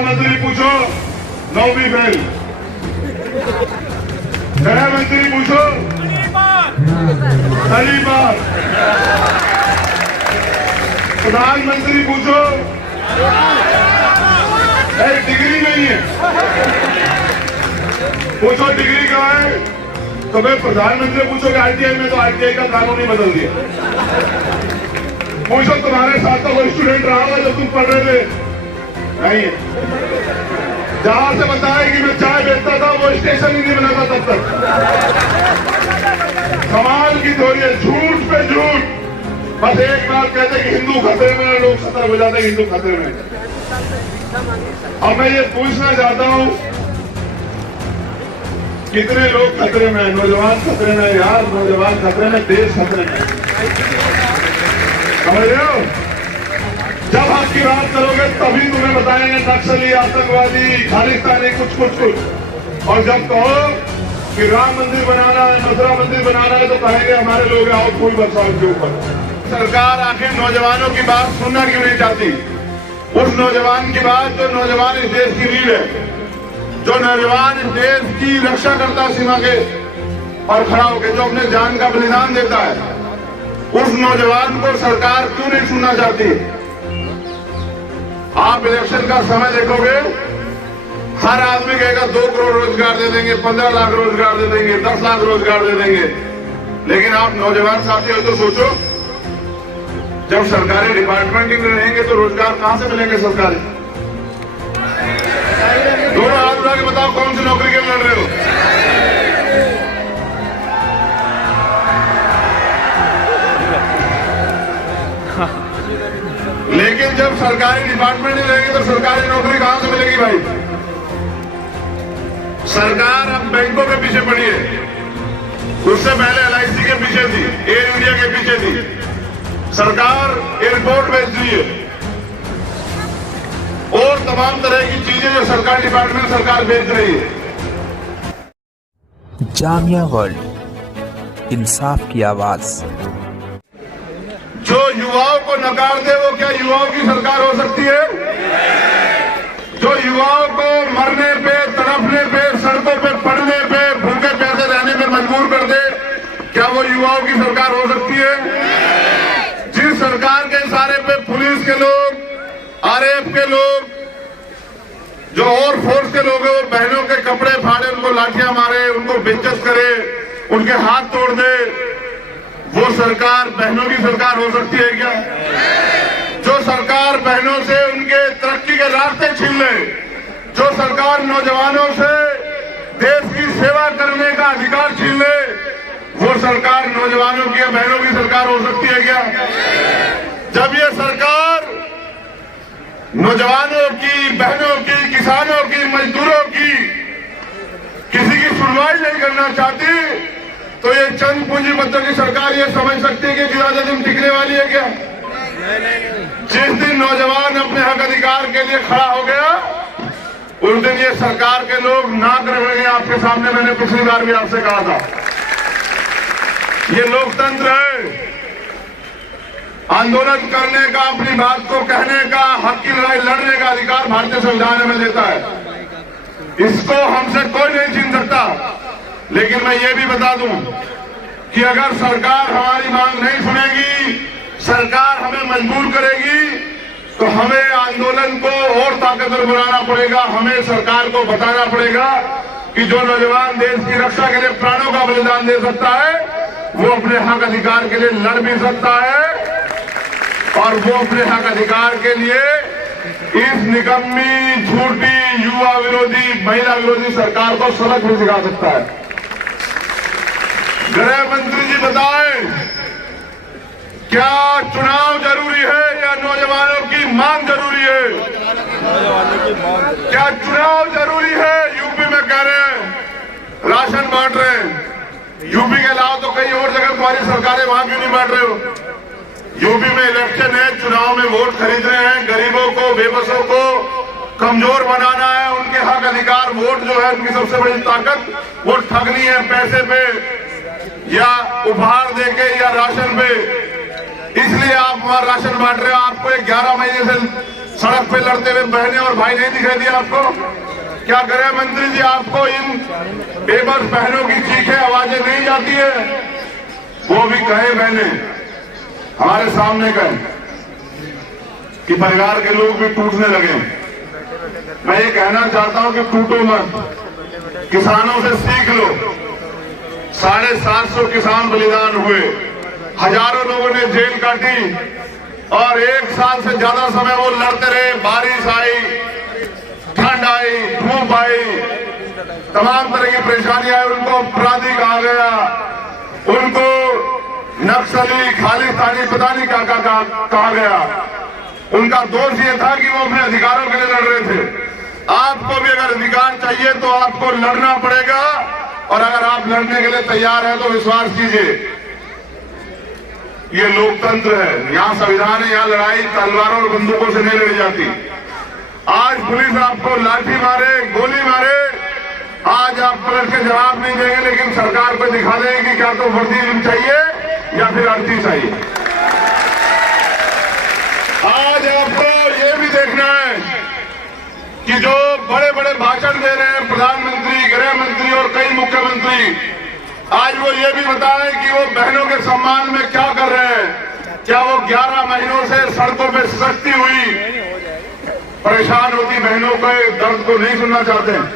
मंत्री पूछो, नौवीं फेल। गृह मंत्री पूछो, पहली बार। प्रधानमंत्री पूछो, डिग्री नहीं है। पूछो डिग्री कहाँ है, तो मैं प्रधानमंत्री पूछो कि आईटीआई में, तो आईटीआई का कानून ही बदल दिया। पूछो तुम्हारे साथ तो कोई स्टूडेंट रहा होगा जब तुम पढ़ रहे थे, नहीं है। जहां से बताया कि मैं चाय बेचता था, वो स्टेशन ही नहीं बनाता तब तक। कमाल की थोड़ी है, झूठ पे झूठ। बस एक बात कहते कि हिंदू खतरे में, लोग सतर्क हो जाते हैं हिंदू खतरे में। अब मैं ये पूछना चाहता हूं, कितने लोग खतरे में? नौजवान खतरे में यार, नौजवान खतरे में, देश खतरे में। समझ रहे हो? जब हक की बात करोगे तभी तुम्हें बताएंगे नक्सली, आतंकवादी, खालिस्तानी, कुछ। और जब कहो कि राम मंदिर बनाना है, मथुरा मंदिर बनाना है, तो कहेंगे हमारे लोग आओ फूल बरसाओ के ऊपर। सरकार आखिर नौजवानों की बात सुनना क्यों नहीं चाहती? उस नौजवान की बात जो नौजवान इस देश की रीढ़ है, जो नौजवान इस देश की रक्षा करता है सीमा के और खड़ा होकर, जो अपने जान का बलिदान देता है, उस नौजवान को सरकार क्यों नहीं सुनना चाहती? आप इलेक्शन का समय देखोगे, हर आदमी कहेगा 2 करोड़ रोजगार दे देंगे, 15 लाख रोजगार दे देंगे, 10 लाख रोजगार दे देंगे। लेकिन आप नौजवान साथी हो तो सोचो, जब सरकारी डिपार्टमेंट ही नहीं रहेंगे तो रोजगार कहां से मिलेंगे सरकारी? दोनों हाथ उठा के बताओ कौन सी नौकरी के लिए लड़ रहे हो? लेकिन जब सरकारी डिपार्टमेंट नहीं रहेंगे तो सरकारी नौकरी कहां से मिलेगी भाई? सरकार अब बैंकों के पीछे पड़ी है, उससे पहले LIC के पीछे थी, एयर इंडिया के पीछे थी। सरकार एयरपोर्ट बेच रही है और तमाम तरह की चीजें जो सरकारी डिपार्टमेंट सरकार बेच रही है। जामिया वर्ल्ड, इंसाफ की आवाज। जो युवाओं को नकार दे वो क्या युवाओं की सरकार हो सकती है? जो युवाओं को मरने पे, तड़पने पे, सड़कों पे पड़ने पे, भूखे प्यासे रहने पे मजबूर कर दे, क्या वो युवाओं की सरकार हो सकती है? जिस सरकार के इशारे पे पुलिस के लोग, RAF के लोग, जो और फोर्स के लोग हैं, वो बहनों के कपड़े फाड़े, उनको लाठियां मारे, उनको बेइज्जत करे, उनके हाथ तोड़ दे, वो सरकार बहनों की सरकार हो सकती है क्या? जो सरकार बहनों से उनके तरक्की के रास्ते छीन ले, जो सरकार नौजवानों से देश की सेवा करने का अधिकार छीन ले, वो सरकार नौजवानों की या बहनों की सरकार हो सकती है क्या? जब ये सरकार नौजवानों की, बहनों की, किसानों की, मजदूरों की किसी की सुनवाई नहीं करना चाहती, तो ये चंद पूंजीपतियों की सरकार ये समझ सकती है कि ज्यादा दिन टिकने वाली है क्या? जिस दिन नौजवान अपने हक अधिकार के लिए खड़ा हो गया, उस दिन ये सरकार के लोग नाक रगड़ेंगे आपके सामने। मैंने पिछली बार भी आपसे कहा था, ये लोकतंत्र है। आंदोलन करने का, अपनी बात को कहने का, हक की लड़ाई लड़ने का अधिकार भारतीय संविधान हमें देता है। इसको हमसे कोई नहीं छीन सकता। लेकिन मैं ये भी बता दूं कि अगर सरकार हमारी मांग नहीं सुनेगी, सरकार हमें मजबूर करेगी, तो हमें आंदोलन को और ताकतवर बनाना पड़ेगा। हमें सरकार को बताना पड़ेगा कि जो नौजवान देश की रक्षा के लिए प्राणों का बलिदान दे सकता है, वो अपने हक अधिकार के लिए लड़ भी सकता है, और वो अपने हक अधिकार के लिए इस निकम्मी, झूठी, युवा विरोधी, महिला विरोधी सरकार को सबक भी सिखा सकता है। गृह मंत्री जी बताएं, क्या चुनाव जरूरी है या नौजवानों की मांग जरूरी है? क्या चुनाव जरूरी है? यूपी में कह रहे हैं राशन बांट रहे हैं, यूपी के अलावा तो कई और जगह तुम्हारी सरकारें, वहां क्यों नहीं बांट रहे हो? यूपी में इलेक्शन है, चुनाव में वोट खरीद रहे हैं, गरीबों को, बेबसों को कमजोर बनाना है। उनके हक अधिकार, वोट जो है उनकी सबसे बड़ी ताकत, वो ठगनी है पैसे पे या उपहार देके या राशन पे। इसलिए आप वहां राशन बांट रहे हो। आपको 11 महीने से सड़क पे लड़ते हुए बहनें और भाई नहीं दिखाई दिया आपको? क्या गृह मंत्री जी आपको इन बेबस बहनों की चीखें आवाजें नहीं जाती है? वो भी कहे बहने हमारे सामने कहे कि परिवार के लोग भी टूटने लगे। मैं ये कहना चाहता हूं कि टूटो मत, किसानों से सीख लो। 750 किसान बलिदान हुए, हजारों लोगों ने जेल काटी और 1 साल से ज्यादा समय वो लड़ते रहे। बारिश आई, ठंड आई, धूप आई, तमाम तरह की परेशानियां आई। उनको अपराधी कहा गया, उनको नक्सली, खालिस्तानी, पता नहीं क्या कहा गया। उनका दोष ये था कि वो अपने अधिकारों के लिए लड़ रहे थे। आपको भी अगर अधिकार चाहिए तो आपको लड़ना पड़ेगा, और अगर आप लड़ने के लिए तैयार हैं तो विश्वास कीजिए, ये लोकतंत्र है, यहाँ संविधान है, यहाँ लड़ाई तलवारों और बंदूकों से नहीं लड़ी जाती। आज पुलिस आपको लाठी मारे, गोली मारे, आज आप पलट के जवाब नहीं देंगे, लेकिन सरकार को दिखा देंगे कि क्या तो वर्दी चाहिए या फिर अर्जी चाहिए। आज आपको ये भी देखना है कि जो बड़े बड़े भाषण दे रहे हैं प्रधानमंत्री, गृह मंत्री और कई मुख्यमंत्री, आज वो ये भी बताएं कि वो बहनों के सम्मान में क्या कर रहे हैं। क्या वो 11 महीनों से सड़कों पे सख्ती हुई परेशान होती बहनों के दर्द को नहीं सुनना चाहते हैं?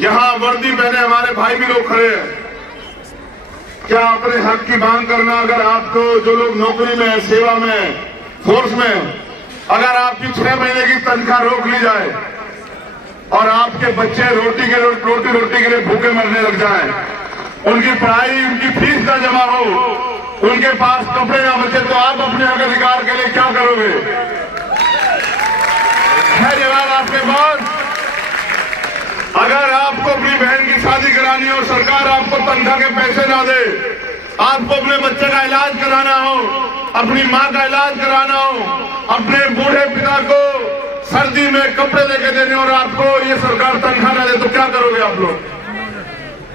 यहाँ वर्दी पहने हमारे भाई भी लोग खड़े हैं। क्या अपने हक की मांग करना, अगर आपको जो लोग नौकरी में है, सेवा में, फोर्स में, अगर आपकी 6 महीने की तनख्वाह रोक ली जाए और आपके बच्चे रोटी के लिए भूखे मरने लग जाएं, उनकी पढ़ाई, उनकी फीस न जमा हो, उनके पास कपड़े ना बचे, तो आप अपने हक अधिकार के लिए क्या करोगे? है जवाब आपके पास? अगर आपको अपनी बहन की शादी करानी हो, सरकार आपको तनख्वाह के पैसे ना दे, आपको अपने बच्चे का इलाज कराना हो, अपनी मां का इलाज कराना हो, अपने बूढ़े पिता को सर्दी में कपड़े लेके देने, और आपको ये सरकार तनख्वाह ना दे, तो क्या करोगे आप लोग?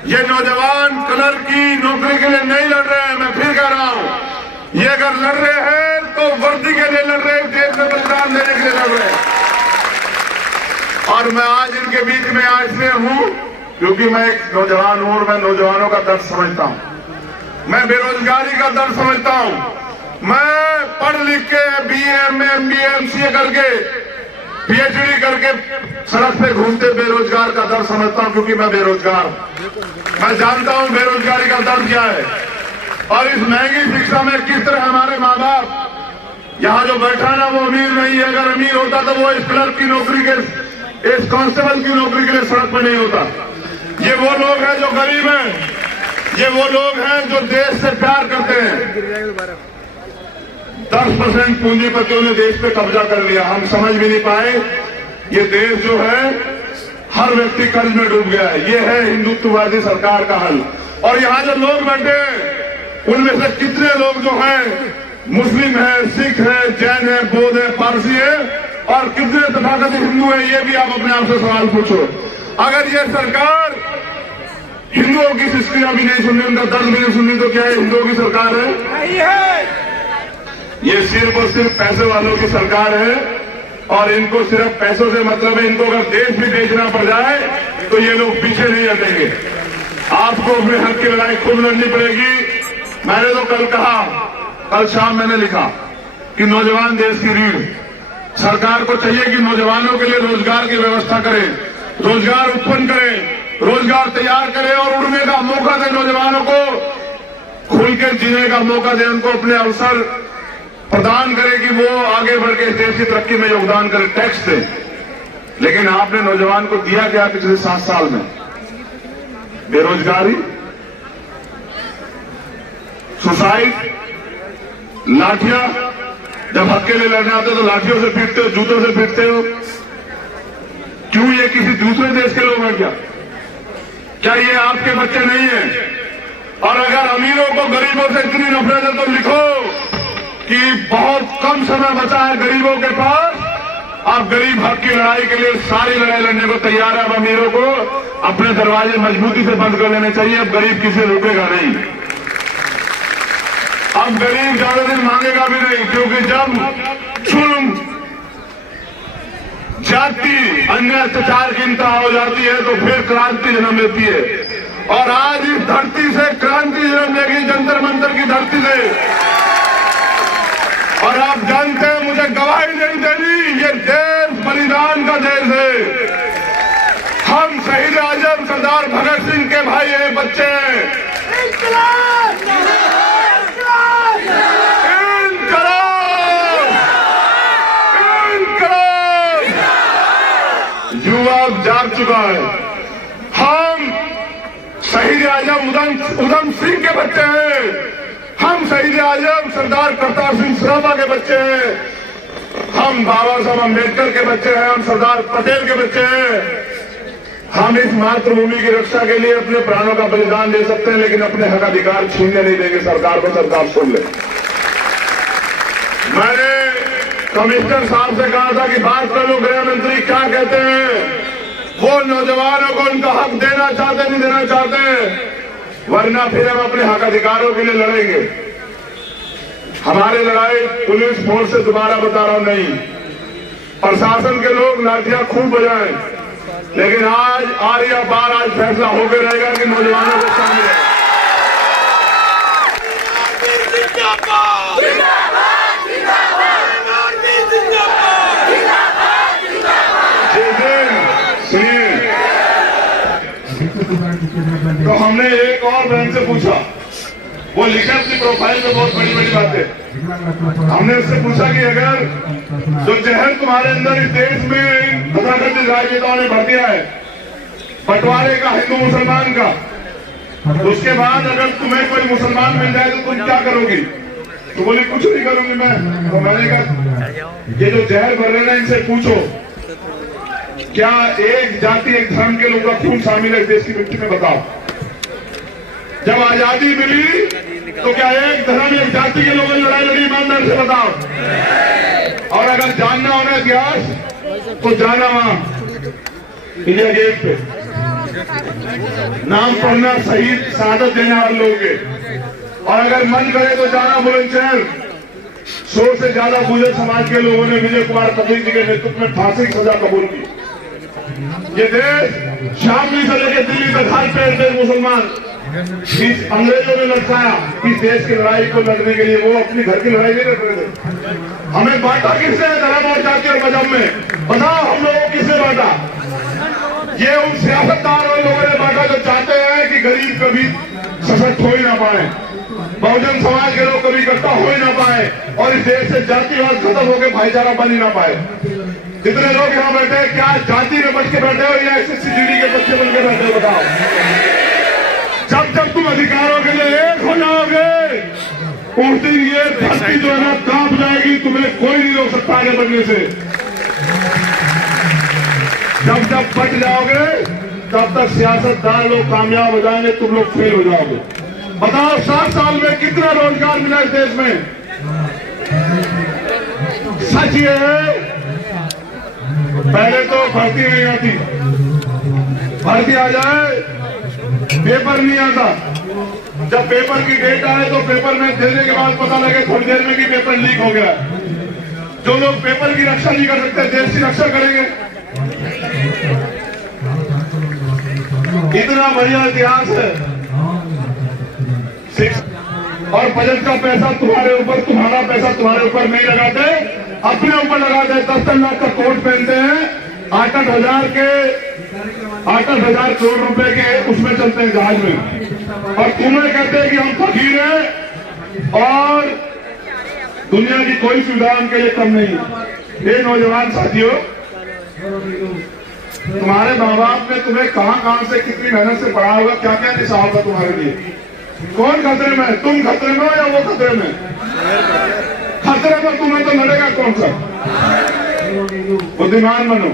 ये नौजवान कलर की नौकरी के लिए नहीं लड़ रहे हैं, मैं फिर कह रहा हूं, ये अगर लड़ रहे हैं तो वर्दी के लिए लड़ रहे हैं, देश में बलिदान देने के लिए लड़ रहे हैं। और मैं आज इनके बीच में इसलिए हूं क्योंकि मैं एक नौजवान हूं और मैं नौजवानों का दर्द समझता हूं, मैं बेरोजगारी का दर्द समझता हूं। मैं पढ़ लिख के BA, MA, MBA, MCA करके, PhD करके सड़क पे घूमते बेरोजगार का दर्द समझता हूं, क्योंकि मैं बेरोजगार, मैं जानता हूं बेरोजगारी का दर्द क्या है। और इस महंगी शिक्षा में किस तरह हमारे माँ बाप, यहाँ जो बैठा ना वो अमीर नहीं है, अगर अमीर होता तो वो इस क्लर्क की नौकरी के, इस कांस्टेबल की नौकरी के लिए सड़क पर नहीं होता। ये वो लोग हैं जो गरीब हैं, ये वो लोग हैं जो देश से प्यार करते हैं। 10% पूंजीपतियों ने देश पे कब्जा कर लिया, हम समझ भी नहीं पाए। ये देश जो है हर व्यक्ति कर्ज में डूब गया है। ये है हिंदुत्ववादी सरकार का हल। और यहाँ जो लोग बैठे हैं उनमें से कितने लोग जो हैं मुस्लिम है, सिख है, जैन है, बौद्ध है, पारसी है, और कितने तथाकथित हिंदू है, ये भी आप अपने आप से सवाल पूछो। अगर ये सरकार हिंदुओं की हिस्ट्रियां भी नहीं सुननी, उनका दर्द भी नहीं सुननी, तो क्या है हिंदुओं की सरकार है? ये सिर्फ और सिर्फ पैसे वालों की सरकार है, और इनको सिर्फ पैसों से मतलब है। इनको अगर देश भी बेचना पड़ जाए तो ये लोग पीछे नहीं हटेंगे। आपको अपने हक की लड़ाई खुद लड़नी पड़ेगी। मैंने तो कल कहा, कल शाम मैंने लिखा कि नौजवान देश की रीढ़, सरकार को चाहिए कि नौजवानों के लिए रोजगार की व्यवस्था करे, रोजगार उत्पन्न करे, रोजगार तैयार करे और उड़ने का मौका दे, नौजवानों को खुल के जीने का मौका दे, उनको अपने अवसर प्रदान करे कि वो आगे बढ़ के देश की तरक्की में योगदान करे, टैक्स दे। लेकिन आपने नौजवान को दिया क्या पिछले 7 साल में? बेरोजगारी, सुसाइड, लाठियां। जब हक के लिए लड़ने आते हो तो लाठियों से पीटते हो, जूतों से पीटते हो। क्यों? ये किसी दूसरे देश के लोग हैं क्या? क्या ये आपके बच्चे नहीं हैं? और अगर अमीरों को गरीबों से इतनी नफरत है तो लिखो कि बहुत कम समय बचा है गरीबों के पास, आप गरीब हक की लड़ाई के लिए सारी लड़ाई लड़ने को तैयार है। अब अमीरों को अपने दरवाजे मजबूती से बंद कर लेने चाहिए। अब गरीब किसी रुकेगा नहीं, अब गरीब ज्यादा दिन मांगेगा भी नहीं, क्योंकि जब जाति अन्य अत्याचार की इंतहा हो जाती है तो फिर क्रांति जन्म लेती है। और आज इस धरती से क्रांति जन्म लेगी, जंतर मंतर की धरती से। और आप जानते हैं मुझे गवाही नहीं देनी, ये देश बलिदान का देश है। हम शहीद आजम सरदार भगत सिंह के भाई हैं, बच्चे हैं। युवा जाग चुका है। हम शहीद आजम उधम सिंह के बच्चे हैं। हम शहीद आजम सरदार करतार सिंह सराभा के बच्चे हैं। हम बाबा साहब अम्बेडकर के बच्चे हैं। हम सरदार पटेल के बच्चे हैं। हम इस मातृभूमि की रक्षा के लिए अपने प्राणों का बलिदान दे सकते हैं, लेकिन अपने हक अधिकार छीनने नहीं देंगे सरकार को। सरकार सुन ले। मैंने कमिश्नर साहब से कहा था कि बात कर लो, गृह मंत्री क्या कहते हैं। वो नौजवानों को उनका हक देना चाहते नहीं देना चाहते, वरना फिर हम अपने हक अधिकारों के लिए लड़ेंगे। हमारी लड़ाई पुलिस फोर्स से दोबारा बता रहा हूं नहीं। प्रशासन के लोग लाठियां खूब बजाएं, लेकिन आज आर या बार आज फैसला होकर रहेगा कि नौजवानों को शामिल है। तो हमने एक और बहन से पूछा, वो लिखा अपनी प्रोफाइल में बहुत बड़ी बड़ी बातें। हमने उससे पूछा कि अगर जो जहर तुम्हारे अंदर इस देश में तथाकथित राजनेताओं ने भर दिया है, बंटवारे का हिंदू मुसलमान का, उसके बाद अगर तुम्हें कोई मुसलमान मिल जाए तो तुम क्या करोगी? तो बोली कुछ नहीं करूंगी मैं। तो मैंने कहा ये जो जहर भर रहे हैं इनसे पूछो, क्या एक जाति एक धर्म के लोगों का खून शामिल है इस देश की मिट्टी में? बताओ। जब आजादी मिली तो क्या एक धर्म एक जाति के लोगों ने लड़ाई लड़ी? ईमानदार से बताओ। और अगर जानना होना इतिहास तो जाना वहां इंडिया गेट पे, नाम पढ़ना शहीद शहादत देने वाले लोगों के। और अगर मन करे तो जाना बुलंदशहर, 100 से ज्यादा गुर्जर समाज के लोगों ने विजय कुमार पटेल जी के नेतृत्व में फांसी की सजा कबूल की। ये देश शामली से लेकर दिल्ली तक हर पेड़ पे मुसलमान इस अंग्रेजों ने लड़काया इस देश की लड़ाई को लड़ने के लिए। वो अपनी घर की लड़ाई नहीं लड़ रहे थे। हमें बांटा किसने? धर्म और जाति और मजहब में। बताओ हम लोगों को किसने बांटा? ये उन सियासतदार और लोगों ने बांटा जो चाहते हैं कि गरीब कभी सशक्त हो ही ना पाए, बहुजन समाज के लोग कभी इकट्ठा हो ही ना पाए, और इस देश से जातिवाद खत्म होकर भाईचारा बन ही ना पाए। जितने लोग यहाँ बैठे हैं, क्या जाति में बच के बैठे हो या SSCGD के बच्चे बन के बैठे हो? बताओ। जब जब तुम अधिकारों के लिए एक हो जाओगे, उस दिन ये धरती जो है ना कांप जाएगी। तुम्हें कोई नहीं रोक सकता आगे बढ़ने से। जब जब बच जाओगे तब तक सियासतदान लोग कामयाब हो जाएंगे, तुम लोग फेल हो जाओगे। बताओ 7 साल में कितना रोजगार मिला इस देश में? सच ये है, पहले तो भर्ती नहीं आती, भर्ती आ जाए पेपर नहीं आता। जब पेपर की डेट आए तो पेपर में देने के बाद पता लगे थोड़ी देर में कि पेपर लीक हो गया। जो लोग पेपर की रक्षा नहीं कर सकते देश की रक्षा करेंगे। इतना बढ़िया इतिहास है। और बजट का पैसा तुम्हारे ऊपर, तुम्हारा पैसा तुम्हारे ऊपर नहीं लगाते, अपने ऊपर लगाते हैं। 10 लाख का कोट पहनते हैं, 8-8 हजार करोड़ रुपए के उसमें चलते हैं जहाज में। और तुम्हें कहते हैं कि हम फकीर हैं और दुनिया की कोई सुविधा उनके लिए कम नहीं। ये नौजवान साथियों, तुम्हारे माँ बाप ने तुम्हें कहां से कितनी मेहनत से पढ़ा होगा, क्या क्या दिशा होगा तुम्हारे लिए। कौन खतरे में? तुम खतरे में हो या वो खतरे में? खतरे में तुम्हें तो लड़ेगा कौन सा? बुद्धिमान बनो।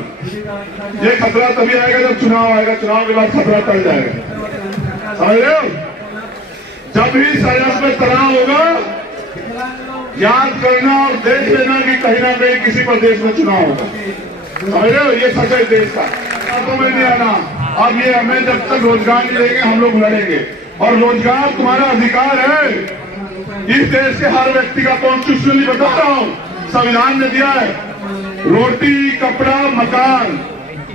ये खतरा तभी आएगा जब चुनाव आएगा, चुनाव के बाद खतरा टल जाएगा। समझ रहे हो? जब भी संयम में तनाव होगा, याद करना और देख लेना कि कहीं ना कहीं किसी प्रदेश में चुनाव होगा। समझ रहे हो? ये सच है देश का। तो मैं नहीं आना। अब ये हमें जब तक रोजगार नहीं देंगे हम लोग लड़ेंगे। और रोजगार तुम्हारा अधिकार है। इस देश के हर व्यक्ति का कॉन्स्टिट्यूशनली बता रहा हूं, संविधान ने दिया है। रोटी, कपड़ा, मकान,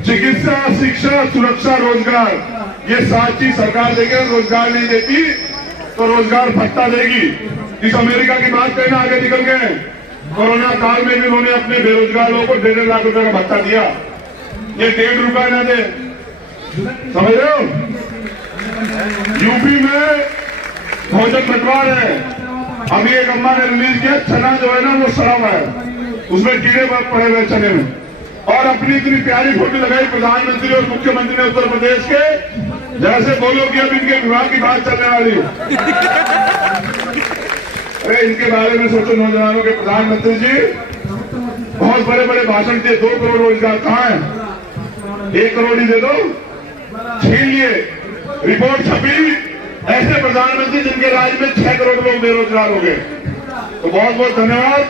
चिकित्सा, शिक्षा, सुरक्षा, रोजगार, ये 7 चीज सरकार देगी। रोजगार नहीं देती तो रोजगार भत्ता देगी। इस अमेरिका की बात कहना आगे निकल गए। कोरोना काल में भी उन्होंने अपने बेरोजगार लोगों को 1.5 लाख रुपए का भत्ता दिया। ये 1.5 रुपए न दे, समझ रहे हो? यूपी में भोजन बंटवार है। अभी एक अम्मा ने रिलीज किया, चना जो है ना वो सड़ा हुआ है, उसमें कीड़े पड़े हुए चने में, और अपनी इतनी प्यारी फोटो लगाई प्रधानमंत्री और मुख्यमंत्री ने उत्तर प्रदेश के। जैसे बोलो कि अब इनके विभाग की बात चलने वाली है। अरे इनके बारे में सोचो नौजवानों के। प्रधानमंत्री जी बहुत बड़े बड़े भाषण दिए, 2 करोड़ रोजगार कहाँ है? 1 करोड़ ही दे दो, छीन लिए। रिपोर्ट छपी, ऐसे प्रधानमंत्री जिनके राज्य में 6 करोड़ लोग बेरोजगार हो गए। तो बहुत बहुत धन्यवाद।